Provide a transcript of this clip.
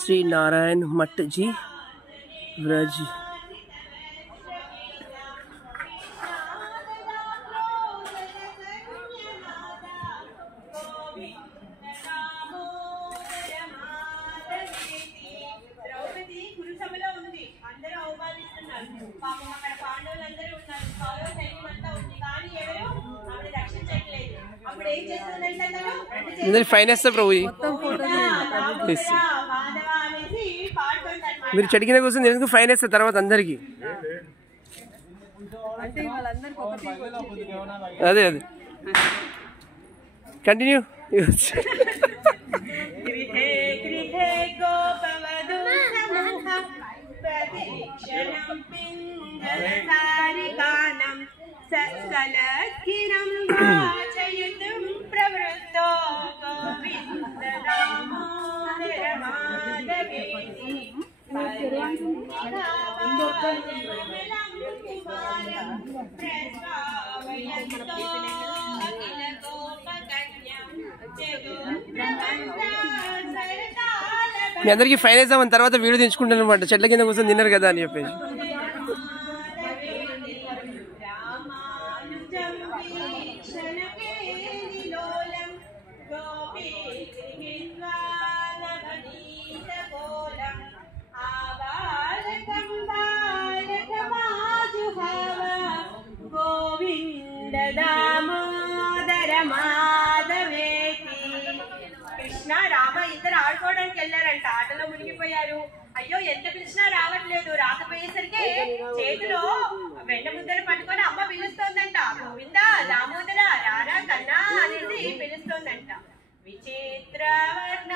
श्री नारायण मठ जी व्रज। ఫైనాన్స్ ప్రభు మీరు చెడిగిన కోసం ఎందుకు ఫైనాన్స్ తర్వాత అందరికి అదే అదే కంటిన్యూ प्रवृत्तो गोविंद दामोदर माधवेति మీ అందరికి ఫైనల్ అవ్వని తర్వాత వీడియో తెచ్చుకుంటాను అనమాట చెట్ల కింద కోసం తిన్నారు కదా అని చెప్పేసి దామోదర మాధవేతి. కృష్ణ రామ ఇద్దరు ఆడుకోవడానికి వెళ్ళారంట, ఆటలో మునిగిపోయారు. అయ్యో ఎంత పిలిచినా రావట్లేదు. రాకపోయేసరికి చేతిలో వెంట ముద్దలు పట్టుకొని అమ్మ పిలుస్తోందంట, గోవింద దామోదర రారా కన్నా అనేసి పిలుస్తోందంట. విచిత్ర వర్ణ